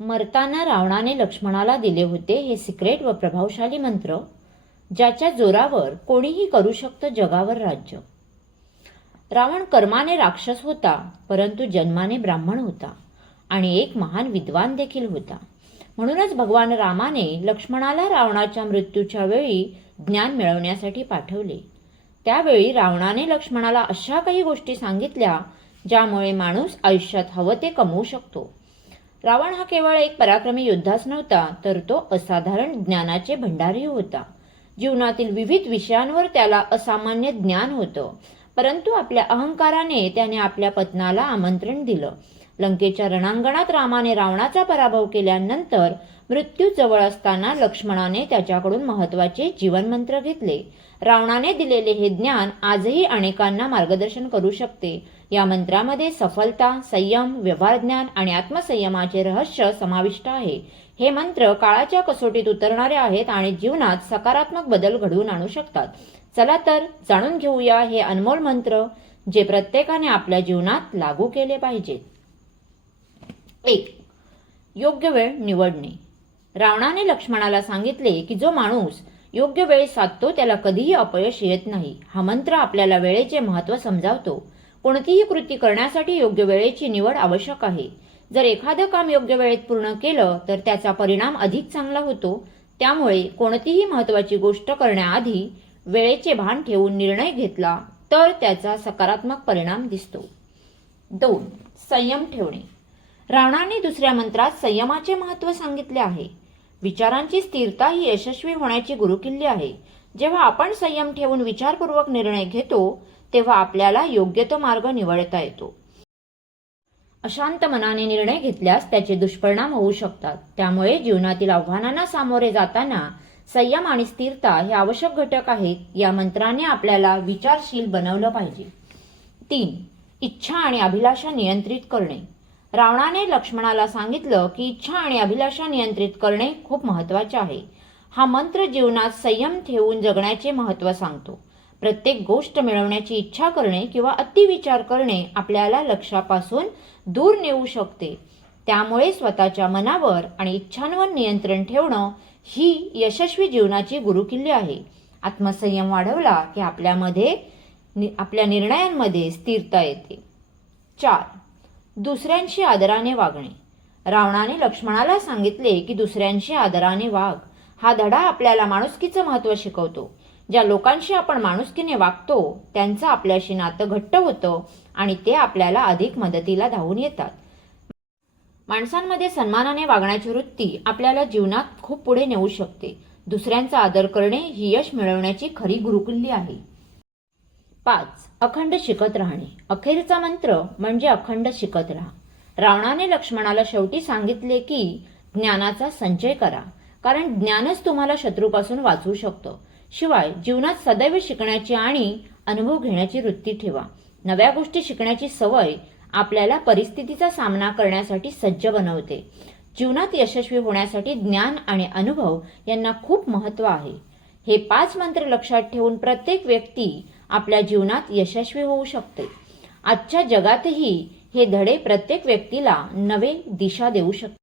मरताना रावणाने लक्ष्मणाला दिले होते हे सिक्रेट व प्रभावशाली मंत्र, ज्याच्या जोरावर कोणीही करू शकतं जगावर राज्य. रावण कर्माने राक्षस होता, परंतु जन्माने ब्राह्मण होता आणि एक महान विद्वान देखील होता. म्हणूनच भगवान रामाने लक्ष्मणाला रावणाच्या मृत्यूच्या वेळी ज्ञान मिळवण्यासाठी पाठवले. त्यावेळी रावणाने लक्ष्मणाला अशा काही गोष्टी सांगितल्या ज्यामुळे माणूस आयुष्यात हवं ते कमवू शकतो. रावण हा केवळ एक पराक्रमी योद्धाच नव्हता, तर तो असाधारण ज्ञानाचे भंडारी होता. जीवनातील विविध विषयांवर त्याला असामान्य ज्ञान होतं, परंतु आपल्या अहंकाराने त्याने आपल्या पत्नाला आमंत्रण दिलं. लंकेच्या रणांगणात रामाने रावणाचा पराभव केल्यानंतर मृत्यू जवळ असताना लक्ष्मणाने त्याच्याकडून महत्त्वाचे जीवनमंत्र घेतले. रावणाने दिलेले हे ज्ञान आजही अनेकांना मार्गदर्शन करू शकते. या मंत्रामध्ये सफलता, संयम, व्यवहारज्ञान आणि आत्मसंयमाचे रहस्य समाविष्ट आहे. हे मंत्र काळाच्या कसोटीत उतरणारे आहेत आणि जीवनात सकारात्मक बदल घडवून आणू शकतात. चला तर जाणून घेऊया हे अनमोल मंत्र, जे प्रत्येकाने आपल्या जीवनात लागू केले पाहिजेत. 1. योग्य वेळ निवडणे. रावणाने लक्ष्मणाला सांगितले की जो माणूस योग्य वेळ साधतो त्याला कधीही अपयश येत नाही. हा मंत्र आपल्याला वेळेचे महत्त्व समजावतो. कोणतीही कृती करण्यासाठी योग्य वेळेची निवड आवश्यक आहे. जर एखादं काम योग्य वेळेत पूर्ण केलं तर त्याचा परिणाम अधिक चांगला होतो. त्यामुळे कोणतीही महत्त्वाची गोष्ट करण्याआधी वेळेचे भान ठेवून निर्णय घेतला तर त्याचा सकारात्मक परिणाम दिसतो. 2. संयम ठेवणे. रावणाने दुसऱ्या मंत्रात संयमाचे महत्त्व सांगितले आहे. विचारांची स्थिरता ही यशस्वी होण्याची गुरुकिल्ली आहे. जेव्हा आपण संयम ठेवून विचारपूर्वक निर्णय घेतो तेव्हा आपल्याला योग्य तो मार्ग निवडता येतो. अशांत मनाने निर्णय घेतल्यास त्याचे दुष्परिणाम होऊ शकतात. त्यामुळे जीवनातील आव्हानांना सामोरे जाताना संयम आणि स्थिरता हे आवश्यक घटक आहेत. या मंत्राने आपल्याला विचारशील बनवलं पाहिजे. 3. इच्छा आणि अभिलाषा नियंत्रित करणे. रावणाने लक्ष्मणाला सांगितलं की इच्छा आणि अभिलाषा नियंत्रित करणे खूप महत्त्वाचे आहे. हा मंत्र जीवनात संयम ठेवून जगण्याचे महत्त्व सांगतो. प्रत्येक गोष्ट मिळवण्याची इच्छा करणे किंवा अतिविचार करणे आपल्याला लक्ष्यापासून दूर नेऊ शकते. त्यामुळे स्वतःच्या मनावर आणि इच्छांवर नियंत्रण ठेवणं ही यशस्वी जीवनाची गुरुकिल्ली आहे. आत्मसंयम वाढवला की आपल्या निर्णयांमध्ये स्थिरता येते. 4. दुसऱ्यांशी आदराने वागणे. रावणाने लक्ष्मणाला सांगितले की दुसऱ्यांशी आदराने वाग. हा धडा आपल्याला माणुसकीचं महत्त्व शिकवतो. ज्या लोकांशी आपण माणुसकीने वागतो त्यांचं आपल्याशी नातं घट्ट होतं आणि ते आपल्याला अधिक मदतीला धावून येतात. माणसांमध्ये सन्मानाने वागण्याची वृत्ती आपल्याला जीवनात खूप पुढे नेऊ शकते. दुसऱ्यांचा आदर करणे ही यश मिळवण्याची खरी गुरुकिल्ली आहे. 5. अखंड शिकत राहणे. अखेरचा मंत्र म्हणजे अखंड शिकत राहा. रावणाने लक्ष्मणाला शेवटी सांगितले की ज्ञानाचा संचय करा, कारण ज्ञानच तुम्हाला शत्रूपासून वाचवू शकतं. शिवाय जीवनात सदैव शिकण्याची आणि अनुभव घेण्याची वृत्ती ठेवा. नव्या गोष्टी शिकण्याची सवय आपल्याला परिस्थितीचा सामना करण्यासाठी सज्ज बनवते. जीवनात यशस्वी होण्यासाठी ज्ञान आणि अनुभव यांना खूप महत्त्व आहे. हे 5 मंत्र लक्षात ठेवून प्रत्येक व्यक्ती आपल्या जीवनात यशस्वी होऊ शकते. आजच्या जगातही हे धडे प्रत्येक व्यक्तीला नवे दिशा देऊ शकतात.